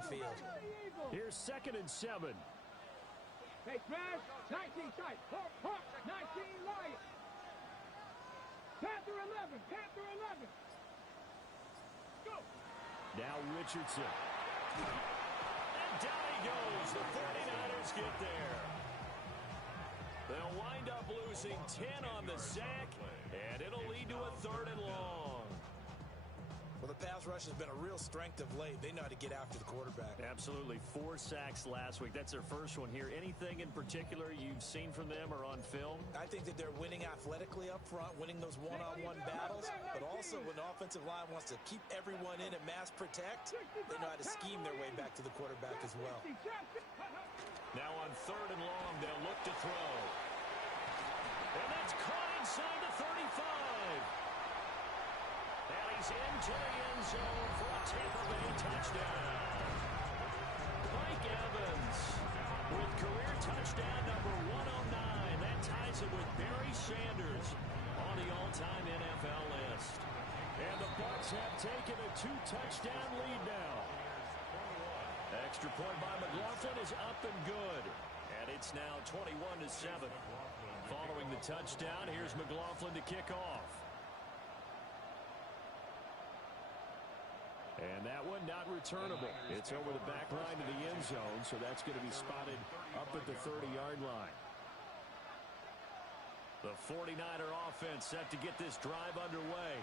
downfield. Here's 2nd and 7. Hey, Smash, 19 tight. Hawk, 19 Lion. Panther 11, Panther 11. Go. Now Richardson. And down he goes. The 49ers get there. They'll wind up losing 10 on the sack, and it'll lead to a 3rd and long. Well, the pass rush has been a real strength of late. They know how to get after the quarterback. Absolutely. 4 sacks last week. That's their first one here. Anything in particular you've seen from them or on film? I think that they're winning athletically up front, winning those one-on-one battles, but also when the offensive line wants to keep everyone in and mass protect, they know how to scheme their way back to the quarterback as well. Now on 3rd and long, they'll look to throw. And that's caught inside the 35. And he's into the end zone for a Tampa Bay touchdown. Mike Evans with career touchdown number 109. That ties it with Barry Sanders on the all-time NFL list. And the Bucs have taken a 2-touchdown lead now. Extra point by McLaughlin is up and good. And it's now 21-7. Following the touchdown, here's McLaughlin to kick off. And that one not returnable. It's over the back line to the end zone, so that's going to be spotted up at the 30-yard line. The 49er offense set to get this drive underway.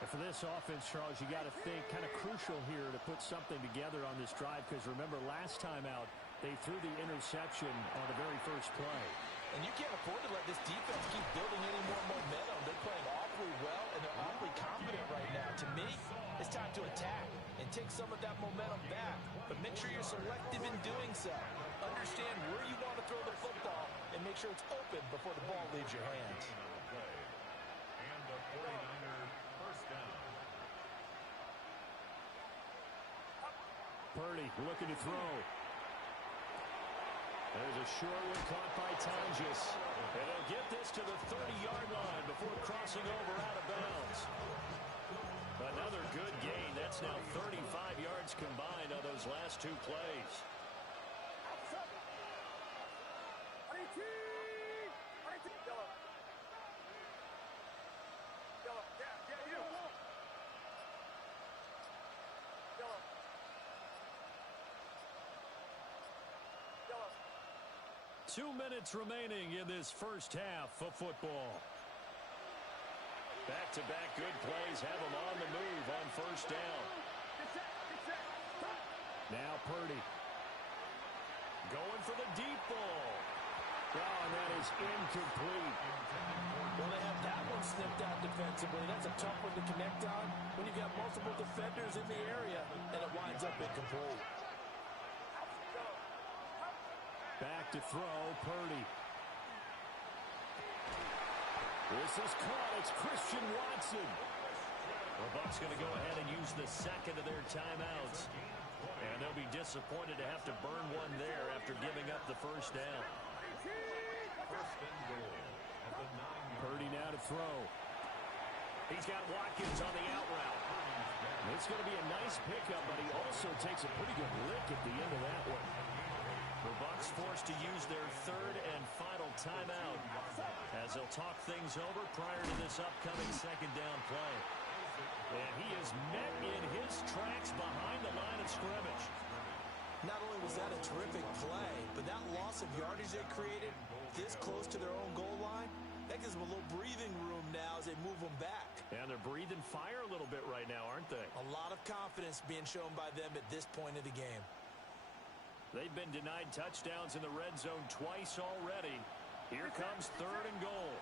And for this offense, Charles, you got to think kind of crucial here to put something together on this drive, because remember last time out, they threw the interception on the very first play. And you can't afford to let this defense keep building any more momentum. They're playing awfully well, and they're awfully confident right now. To me, it's time to attack and take some of that momentum back. But make sure you're selective in doing so. Understand where you want to throw the football and make sure it's open before the ball leaves your hands. And the 49er first down. Purdy looking to throw. There's a short one caught by Tonjes. And they'll get this to the 30-yard line before crossing over out of bounds. Another good gain. That's now 35 yards combined on those last 2 plays. Yellow. 2 minutes remaining in this first half of football. Back-to-back good plays have them on the move on first down. Now Purdy. Going for the deep ball. Oh, and that is incomplete. Well, they have that one snipped out defensively. That's a tough one to connect on when you've got multiple defenders in the area, and it winds up incomplete. Back to throw, Purdy. This is caught. It's Christian Watson. The Bucs going to go ahead and use the second of their timeouts. And they'll be disappointed to have to burn one there after giving up the first down. First and goal at the 9-yard. Purdy now to throw. He's got Watkins on the out route. It's going to be a nice pickup, but he also takes a pretty good lick at the end of that one. The Bucs forced to use their third and final timeout as they'll talk things over prior to this upcoming second down play. And he is met in his tracks behind the line of scrimmage. Not only was that a terrific play, but that loss of yardage they created this close to their own goal line, that gives them a little breathing room now as they move them back. And they're breathing fire a little bit right now, aren't they? A lot of confidence being shown by them at this point of the game. They've been denied touchdowns in the red zone twice already. Here comes third and goal.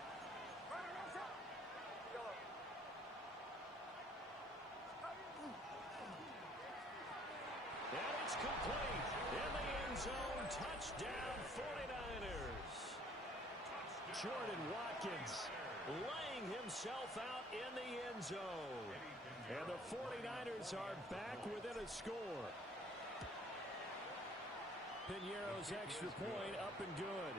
And it's complete. In the end zone, touchdown 49ers. Jordan Watkins laying himself out in the end zone. And the 49ers are back within a score. Piñeiro's extra point up and good.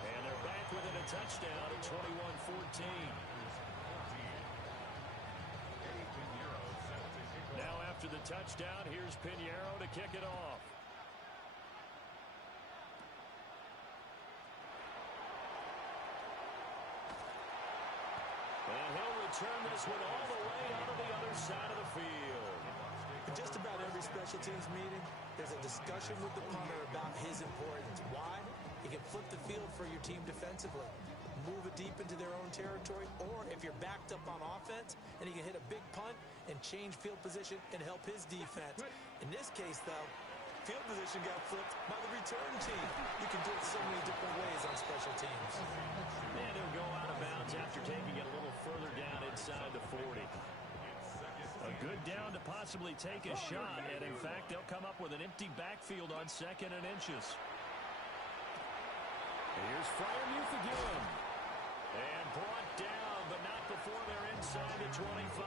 And they're back within a touchdown at 21-14. Now After the touchdown, here's Pinheiro to kick it off. And he'll return this one all the way out of the other side of the field. In just about every special teams meeting, there's a discussion with the punter about his importance. Why? He can flip the field for your team defensively, move it deep into their own territory, or if you're backed up on offense, and he can hit a big punt and change field position and help his defense. In this case, though, field position got flipped by the return team. You can do it so many different ways on special teams. And he'll go out of bounds after taking it a little further down inside the 40. A good down to possibly take a shot, and in fact, they'll come up with an empty backfield on 2nd and inches. Here's Freiermuth again. And brought down, but not before they're inside the 25.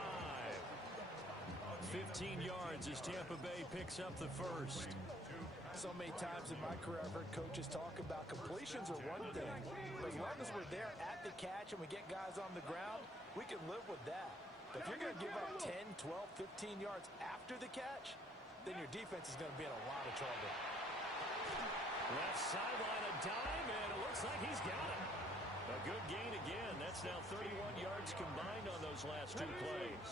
15 yards as Tampa Bay picks up the first. So many times in my career, I've heard coaches talk about completions are one thing. But as long as we're there at the catch and we get guys on the ground, we can live with that. But if you're going to give up 10, 12, 15 yards after the catch, then your defense is going to be in a lot of trouble. Left sideline, a dime, and it looks like he's got it. A good gain again. That's now 31 yards combined on those last two plays.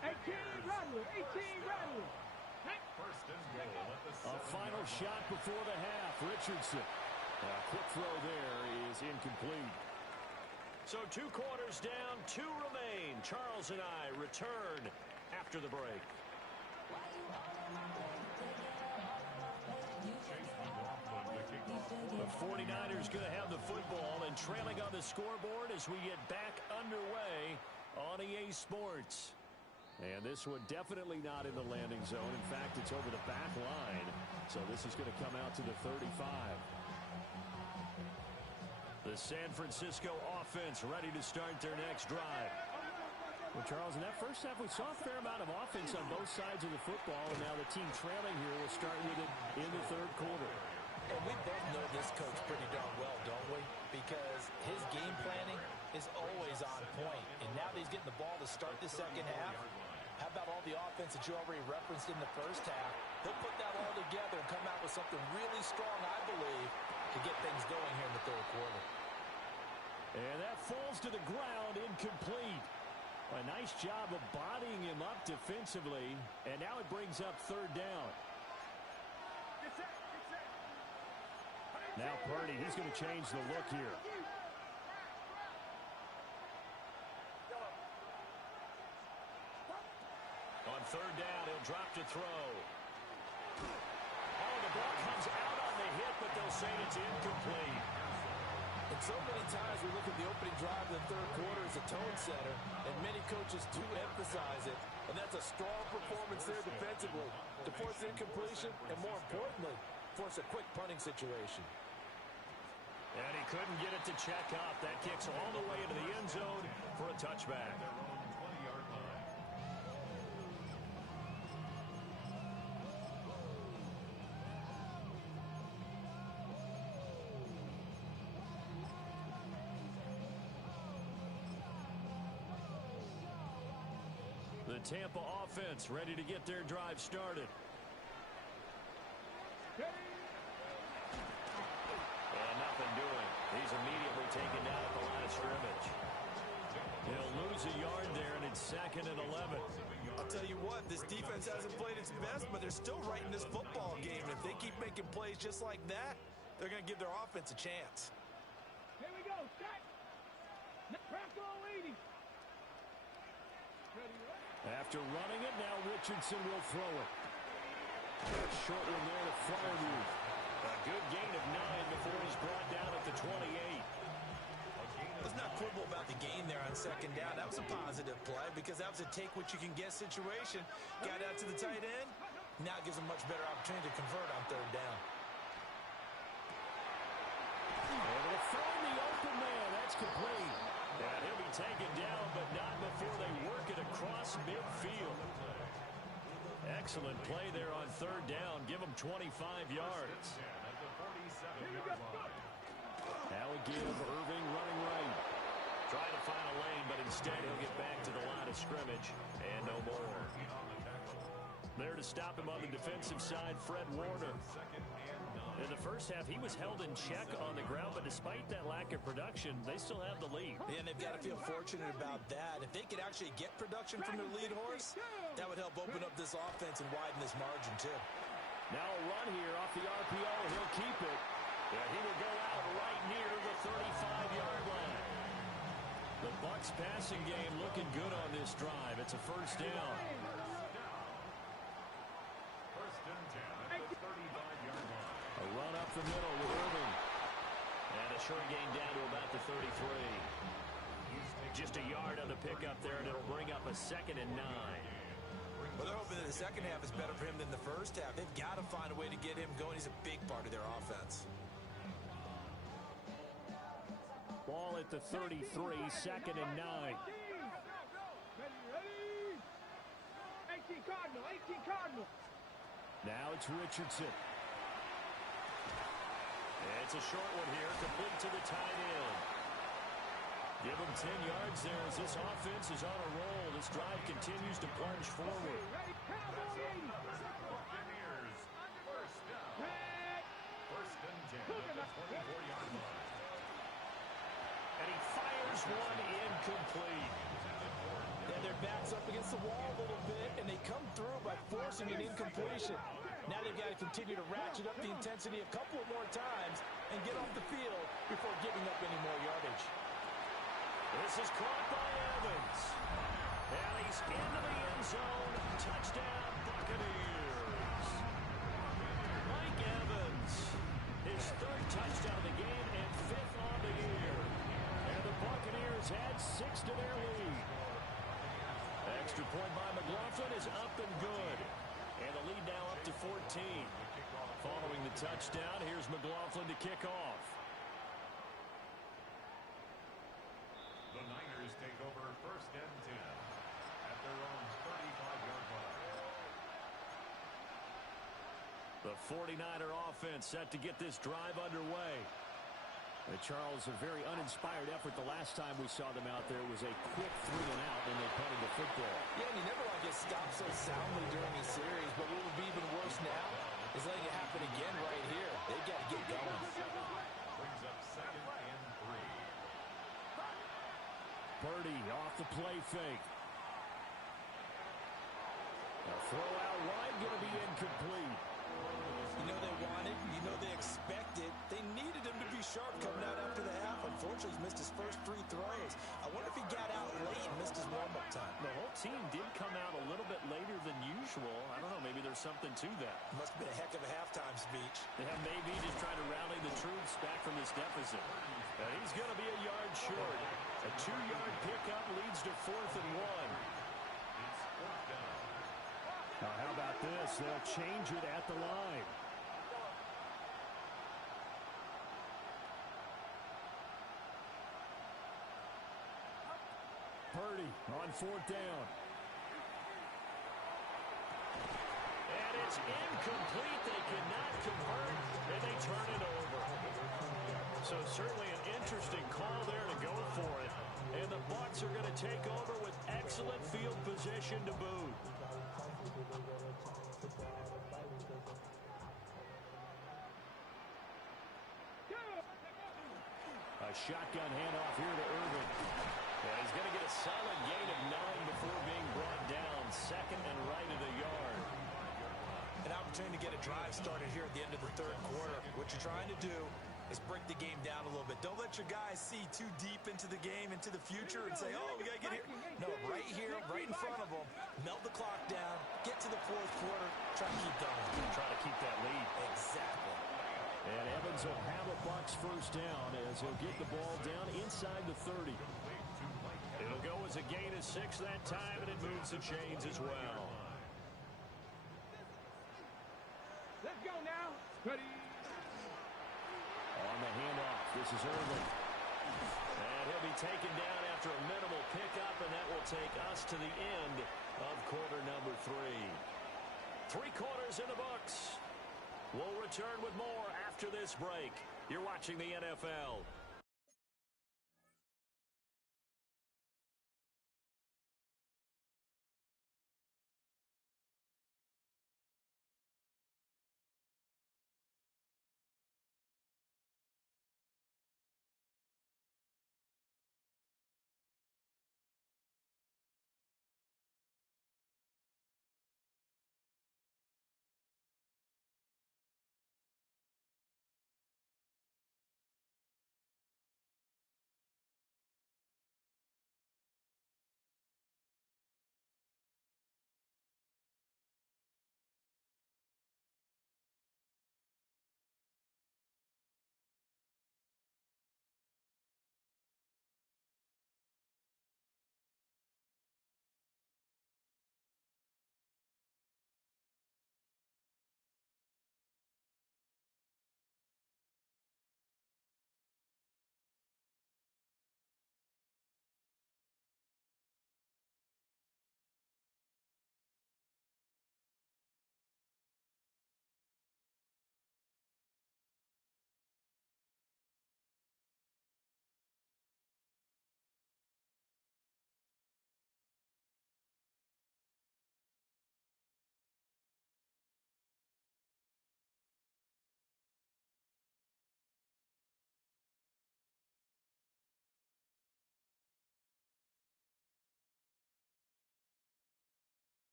18 Rattler, 18 Rattler. First and goal at the A final shot before the half. Richardson. A quick throw there is incomplete. So 2 quarters down, 2 remain. Charles and I return after the break. The 49ers going to have the football and trailing on the scoreboard as we get back underway on EA Sports. And this one definitely not in the landing zone. In fact, it's over the back line. So this is going to come out to the 35. The San Francisco offense ready to start their next drive. Well, Charles, in that first half, we saw a fair amount of offense on both sides of the football, and now the team trailing here will start with it in the third quarter. And we both know this coach pretty darn well, don't we? Because his game planning is always on point. And now that he's getting the ball to start the second half, how about all the offense that you already referenced in the first half? He'll put that all together and come out with something really strong, I believe, to get things going here in the third quarter. And that falls to the ground, incomplete. A nice job of bodying him up defensively, and now it brings up third down. Now Purdy, he's going to change the look here. On third down, he'll drop to throw. Oh, the ball comes out on the hit, but they'll say it's incomplete. And so many times we look at the opening drive of the third quarter as a tone setter, and many coaches do emphasize it. And that's a strong performance there defensively to force incompletion and, more importantly, force a quick punting situation. And he couldn't get it to check up. That kicks all the way into the end zone for a touchback. The Tampa offense ready to get their drive started. And nothing doing. He's immediately taken down at the line of scrimmage. He'll lose a yard there, and it's 2nd and 11. I'll tell you what, this defense hasn't played its best, but they're still right in this football game. And if they keep making plays just like that, they're going to give their offense a chance. Here we go, set. Crackle 80. After running it, now Richardson will throw it. Short one there to Freiermuth. A good gain of 9 before he's brought down at the 28. Let's not quibble about the gain there on second down. That was a positive play because that was a take-what-you-can-get situation. Got out to the tight end. Now gives him much better opportunity to convert on third down. Able to find the open man. That's complete. And he'll be taken down, but not before they work it across midfield. Excellent play there on third down. Give him 25 yards. Now we give Irving running right. Trying to find a lane, but instead he'll get back to the line of scrimmage and no more. There to stop him on the defensive side, Fred Warner. Second and 9. In the first half, he was held in check on the ground, but despite that lack of production, they still have the lead. Yeah, and they've got to feel fortunate about that. If they could actually get production from their lead horse, that would help open up this offense and widen this margin, too. Now a run here off the RPO. He'll keep it. And he will go out right near the 35-yard line. The Bucs passing game looking good on this drive. It's a first down. First and 10 at the 35-yard line. A run up the middle with Irving. And a short gain down to about the 33. Just a yard on the pickup there, and it'll bring up a 2nd and 9. Well, they're hoping that the second half is better for him than the first half. They've got to find a way to get him going. He's a big part of their offense. Ball at the 33, 2nd and 9. Ready, ready. 18 Cardinal, 18 Cardinal. Now it's Richardson. It's a short one here, complete to the tight end. Give him 10 yards there as this offense is on a roll. This drive continues to plunge forward. Ready, Cowboy 80. Buccaneers. First down. Red. First and 10 at the 24-yard line. And he fires one incomplete. Yeah, their back's up against the wall a little bit, and they come through by forcing an incompletion. Now they've got to continue to ratchet up the intensity a couple more times and get off the field before giving up any more yardage. This is caught by Evans. And he's into the end zone. Touchdown, Buccaneers. Mike Evans, his 3rd touchdown of the game and 5th on the year. And the Buccaneers add 6 to their lead. Extra point by McLaughlin is up and good. And the lead now up to 14. Following the touchdown, here's McLaughlin to kick off. The Niners take over first and 10 at their own 35-yard line. The 49er offense set to get this drive underway. Charles, a very uninspired effort the last time we saw them out there was a quick 3 and out, and they punted the football. Yeah, and you never want to get stopped so soundly during a series, but what would be even worse now is letting it happen again right here. They've got to get going. Brings up second and 3. Purdy off the play fake. A throw out wide, going to be incomplete. You know they wanted, you know they expected. They needed him to be sharp coming out after the half. Unfortunately, he's missed his first 3 throws. I wonder if he got out late and missed his warm-up time. The whole team did come out a little bit later than usual. I don't know, maybe there's something to that. Must have been a heck of a halftime speech. Yeah, maybe just trying to rally the troops back from this deficit. And he's going to be a yard short. A 2-yard pickup leads to 4th and 1. It's 4th down. Now, how about this? They'll change it at the line. Purdy on 4th down. And it's incomplete. They cannot convert, and they turn it over. So certainly an interesting call there to go for it. And the Bucs are going to take over with excellent field position to boot. A shotgun handoff here to Irving. And he's going to get a solid gain of 9 before being brought down. 2nd and right of the yard. An opportunity to get a drive started here at the end of the 3rd quarter. What you're trying to do is break the game down a little bit. Don't let your guys see too deep into the game, into the future, and say, oh, we got to get here. No, right here, right in front of them. Melt the clock down. Get to the 4th quarter. Try to keep going. Try to keep that lead. Exactly. And Evans will have a Bucs first down as he'll get the ball down inside the 30. It'll go as a gain of 6 that time, and it moves the chains as well. Let's go now. Ready. On the handoff, this is Irving. And he'll be taken down after a minimal pickup, and that will take us to the end of quarter number 3. 3 quarters in the books. We'll return with more after this break. You're watching the NFL.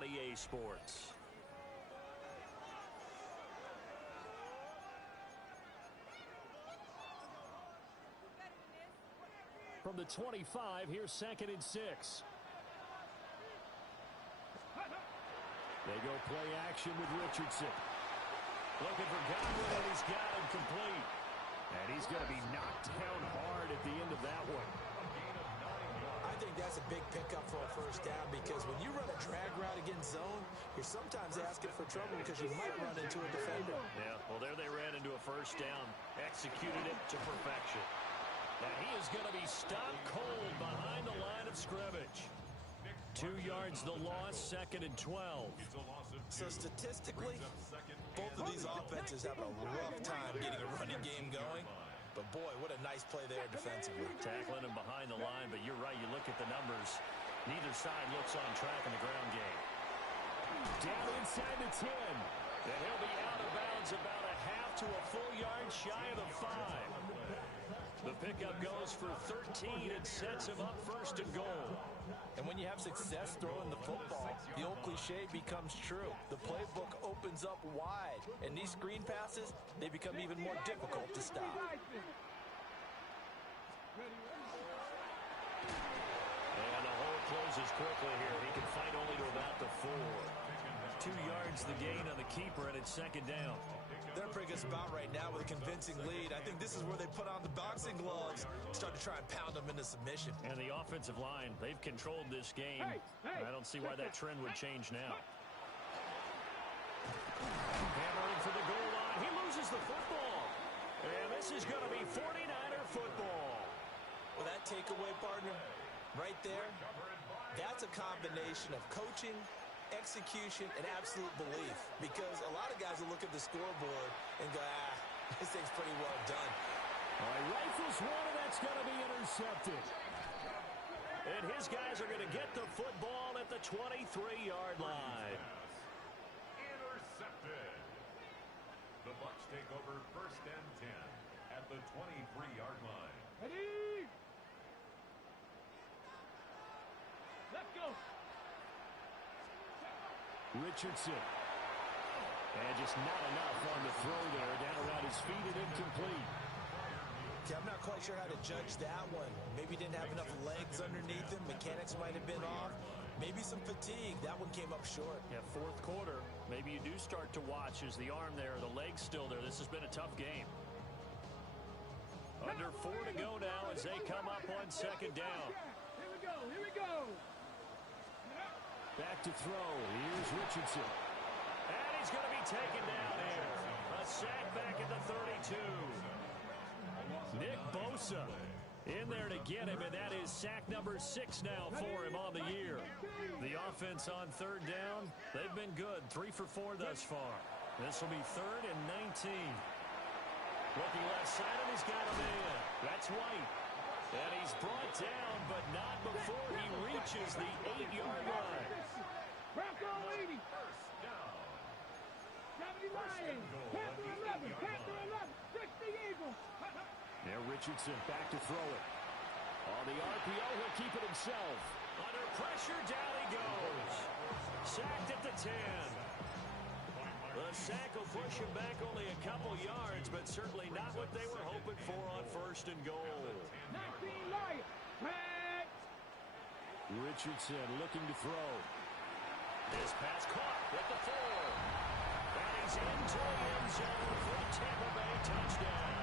on EA Sports. From the 25, here's 2nd and 6. They go play action with Richardson. Looking for Godwin, and he's got him complete. And he's going to be knocked down hard at the end of that one. I think that's a big pickup for a first down because when you run a drag route against zone, you're sometimes asking for trouble because you might run into a defender. Yeah, well, there they ran into a first down. Executed it to perfection. And he is going to be stopped cold behind the line of scrimmage. 2 yards the loss, 2nd and 12. So statistically, both of these offenses have a rough time getting a running game going. But boy, what a nice play there defensively. Tackling him behind the line, but you're right, you look at the numbers. Neither side looks on track in the ground game. Down inside the 10. And he'll be out of bounds about a half to a full yard shy of the 5. The pickup goes for 13 and sets him up 1st and goal. And when you have success throwing the football, the old cliche becomes true. The playbook opens up wide, and these screen passes, they become even more difficult to stop. And the hole closes quickly here. He can fight only to about the 4. 2 yards the gain on the keeper, and it's 2nd down. They're a pretty good spot right now with a convincing lead. I think this is where they put on the boxing gloves, start to try and pound them into submission. And the offensive line, they've controlled this game. I don't see why that trend would change now. Hammering for the goal line. He loses the football. And this is going to be 49er football. Well, that takeaway, partner, right there, that's a combination of coaching, execution, and absolute belief, because a lot of guys will look at the scoreboard and go, this thing's pretty well done. All right, rifles one, and that's going to be intercepted. And his guys are going to get the football at the 23-yard line. Intercepted. The Bucs take over 1st and 10 at the 23-yard line. Ready? Let's go. Richardson. And just not enough on the throw there. Down around his feet and incomplete. Okay, I'm not quite sure how to judge that one. Maybe didn't have enough legs underneath him. Mechanics might have been off. Maybe some fatigue. That one came up short. Yeah, 4th quarter. Maybe you do start to watch as the arm there, the leg's still there. This has been a tough game. Under 4 to go now as they come up on 2nd down. Here we go. Here we go. Back to throw. Here's Richardson. And he's going to be taken down here. A sack back at the 32. Nick Bosa in there to get him, and that is sack number 6 now for him on the year. The offense on 3rd down, they've been good. 3 for 4 thus far. This will be 3rd and 19. Looking left side, and he's got a man. That's White. And he's brought down, but not before he reaches the 8-yard line. Bronco 80. 70 Lions. Panther 11. Panther 11. 60 Eagles. Now Richardson back to throw it. On the RPO, he'll keep it himself. Under pressure, down he goes. Sacked at the 10. The sack will push him back only a couple yards, but certainly not what they were hoping for on 1st and goal. 19 Lions. Tag. Richardson looking to throw. This pass caught at the 4. And he's into the end zone for a Tampa Bay touchdown.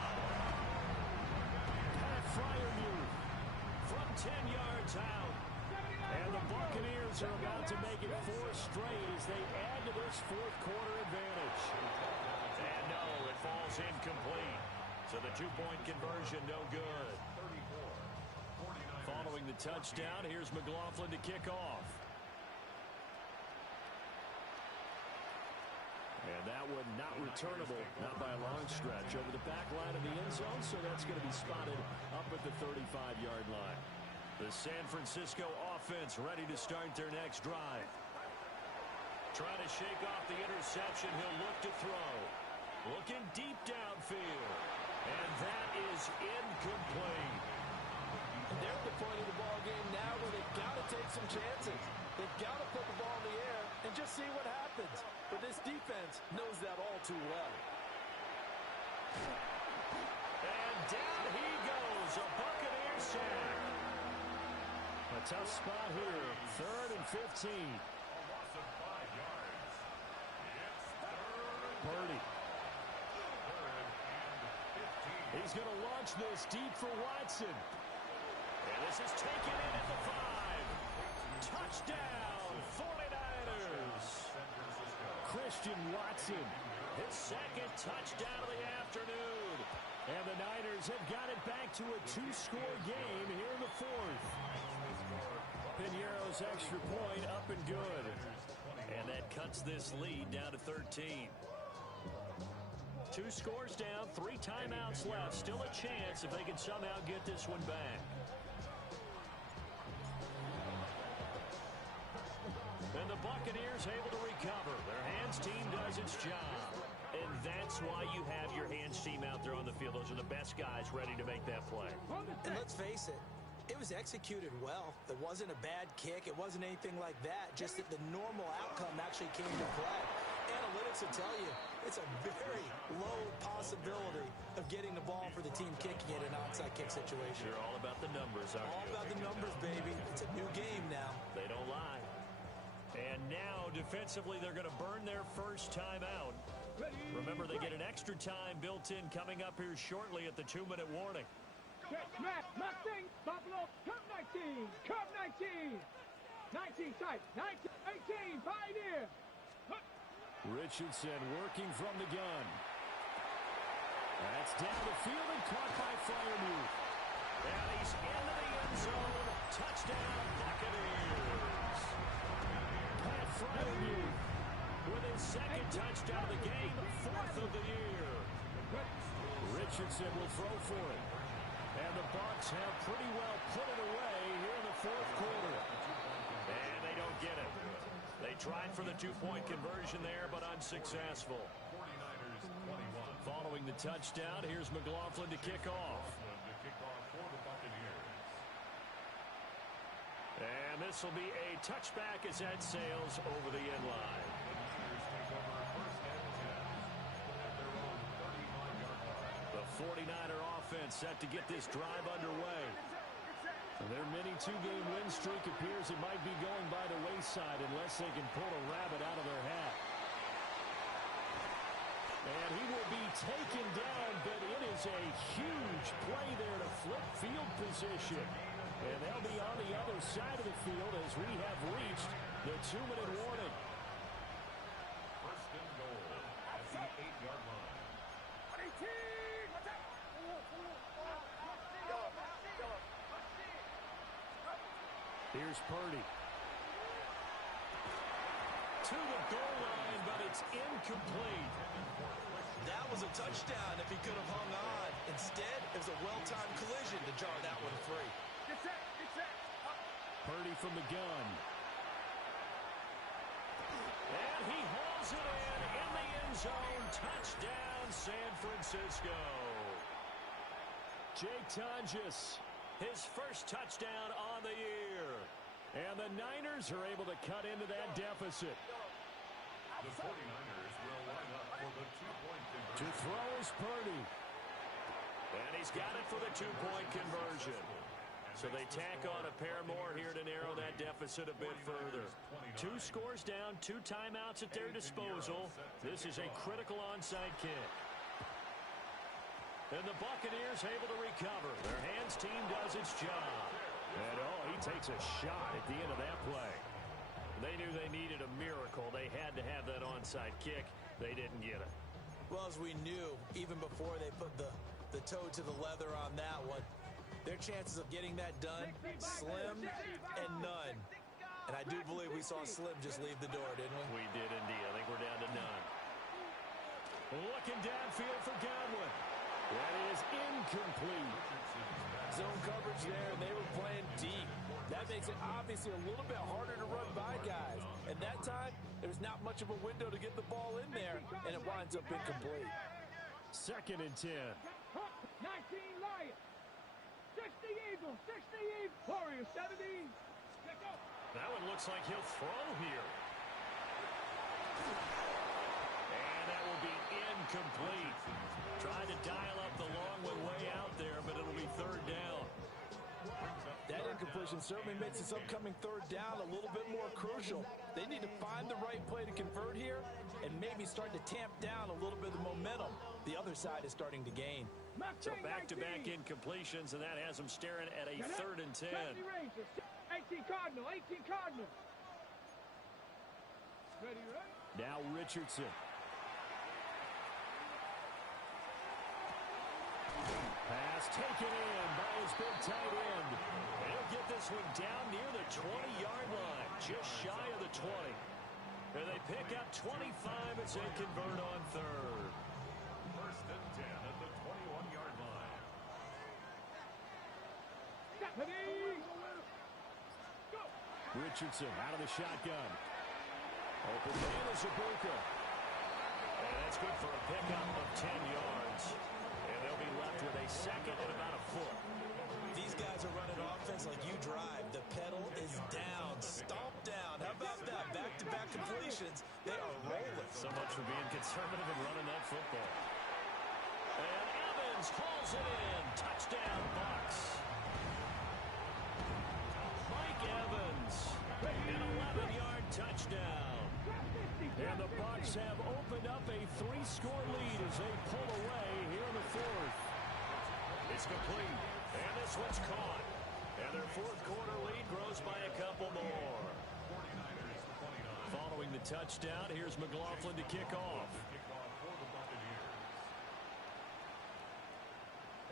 Pat Freiermuth from 10 yards out. And the Buccaneers are about to make it 4 straight as they add to this 4th quarter advantage. And no, it falls incomplete. So the 2-point conversion no good. Following the touchdown, here's McLaughlin to kick off. And that one not returnable, not by a long stretch, over the back line of the end zone, so that's going to be spotted up at the 35-yard line. The San Francisco offense ready to start their next drive. Trying to shake off the interception, he'll look to throw. Looking deep downfield. And that is incomplete. And they're at the point of the ball game now where they've got to take some chances. They've got to put the ball in the air and just see what happens. But this defense knows that all too well. And down he goes, a Buccaneer sack. A tough spot here, 3rd and 15. Loss of 5 yards. It's 3rd Purdy. and 15. He's going to launch this deep for Watson. And this is taken in at the 5. Touchdown, 49ers. San Francisco. Christian Watson, his 2nd touchdown of the afternoon. And the Niners have got it back to a 2-score game here in the 4th. Piñeiro's extra point up and good. And that cuts this lead down to 13. 2 scores down, 3 timeouts left. Still a chance if they can somehow get this one back. And the Buccaneers able to recover. Their hands team does its job. And that's why you have your hands team out there on the field. Those are the best guys ready to make that play. And let's face it, it was executed well. It wasn't a bad kick. It wasn't anything like that. Just that the normal outcome actually came to play. Analytics will tell you it's a very low possibility of getting the ball for the team kicking it in an onside kick situation. You're all about the numbers, aren't you? All about the numbers, baby. It's a new game now. They don't lie. And now, defensively, they're going to burn their first time out. Remember, they get an extra time built in coming up here shortly at the 2-minute warning. Smash, Mustang, Buffalo, curve 19, curve 19. 19 tight, 19, 18, Pioneer. Richardson working from the gun. That's down the field and caught by Freiermuth. And he's into the end zone. Touchdown, Buccaneers. Pat Freiermuth with his 2nd touchdown of the game, 4th of the year. Richardson will throw for it. And the Bucs have pretty well put it away here in the 4th quarter. And they don't get it. They tried for the 2-point conversion there, but unsuccessful. 49ers 21. Following the touchdown, here's McLaughlin to kick off. To kick off for the Buccaneers. And this will be a touchback as that sails over the end line. The Niners take over 1st and 10 at their own 35-yard line. The 49er offense set to get this drive underway. Their mini 2-game win streak appears it might be going by the wayside unless they can pull a rabbit out of their hat. And he will be taken down, but it is a huge play there to flip field position. And they'll be on the other side of the field as we have reached the 2-minute warning. 1st and goal at the 8-yard line. Here's Purdy. To the goal line, but it's incomplete. That was a touchdown if he could have hung on. Instead, it was a well-timed collision to jar that one free. Purdy from the gun. And he hauls it in the end zone. Touchdown, San Francisco. Jake Tonjes, his first touchdown on the year. And the Niners are able to cut into that deficit. The 49ers will line up for the 2-point To conversion. throw is Purdy. And he's got it for the 2-point conversion. So they tack on a pair more here to narrow that deficit a bit further. 2 scores down, 2 timeouts at their disposal. This is a critical onside kick. And the Buccaneers able to recover. Their hands team does its job. And he takes a shot at the end of that play. They knew they needed a miracle. They had to have that onside kick. They didn't get it. Well, as we knew, even before they put the toe to the leather on that one, their chances of getting that done, slim and none. And I do believe we saw Slim just leave the door, didn't we? We did indeed. I think we're down to none. Looking downfield for Godwin. That is incomplete. Zone coverage there, and they were playing deep. That makes it obviously a little bit harder to run by guys. And that time, there's not much of a window to get the ball in there, and it winds up incomplete. 2nd and 10. 19 Lions. 60 Eagles, 60 Warriors 70. Check out. That one looks like he'll throw here. And that will be incomplete. Tried to dial up the long one way out there, but it'll be third down. That incompletion certainly makes this upcoming third down a little bit more crucial. They need to find the right play to convert here and maybe start to tamp down a little bit of the momentum the other side is starting to gain. So back-to-back incompletions, and that has them staring at a third and 10. 18 Cardinal, 18 Cardinal. Ready, right? Now Richardson. Pass taken in by his big tight end. And he'll get this one down near the 20-yard line, just shy of the 20. And they pick up 25 as they convert on third. First and 10 at the 21-yard line. Go. Richardson out of the shotgun. Open man is Ibuka. And that's good for a pickup of 10 yards. And they'll be left with a second and about a foot. These guys are running offense like you drive. The pedal is down, stomp down. How about that? Back-to-back completions. They are rolling. So much for being conservative and running that football. And Evans hauls it in. Touchdown, Bucks. Mike Evans, an 11-yard touchdown. And the Bucks have opened up a 3-score lead as they pull away here in the fourth. It's complete, and this one's caught. And their fourth quarter lead grows by a couple more. Following the touchdown, here's McLaughlin to kick off.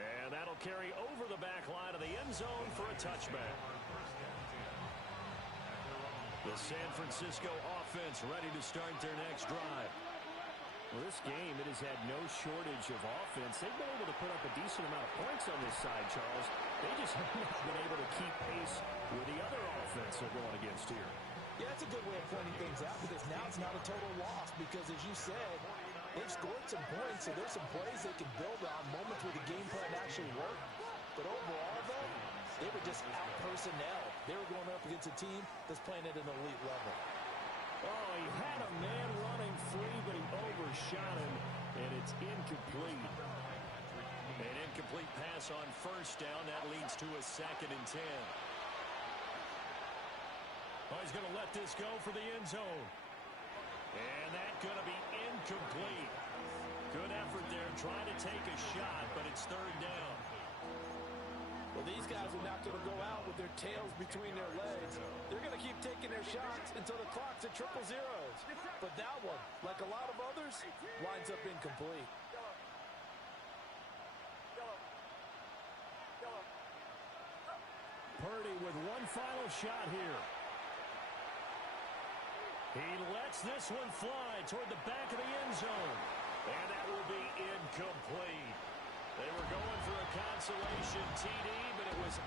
And that'll carry over the back line of the end zone for a touchback. The San Francisco offense ready to start their next drive. Well, this game, it has had no shortage of offense. They've been able to put up a decent amount of points on this side, Charles. They just haven't been able to keep pace with the other offense they're going against here. Yeah, that's a good way of pointing things out because now it's not a total loss because, as you said, they've scored some points, so there's some plays they can build on, moments where the game plan actually worked. But overall, though, they were just out personnel. They were going up against a team that's playing at an elite level. Oh, he had a man running free, but he overshot him, and it's incomplete. An incomplete pass on first down. That leads to a second and 10. Oh, he's going to let this go for the end zone. And that's going to be incomplete. Good effort there trying to take a shot, but it's third down. Well, these guys are not going to go out with their tails between their legs. They're going to keep taking their shots until the clock's at triple zeros. But that one, like a lot of others, winds up incomplete. Purdy with one final shot here. He lets this one fly toward the back of the end zone. And that will be incomplete. They were going for a consolation TD, but it was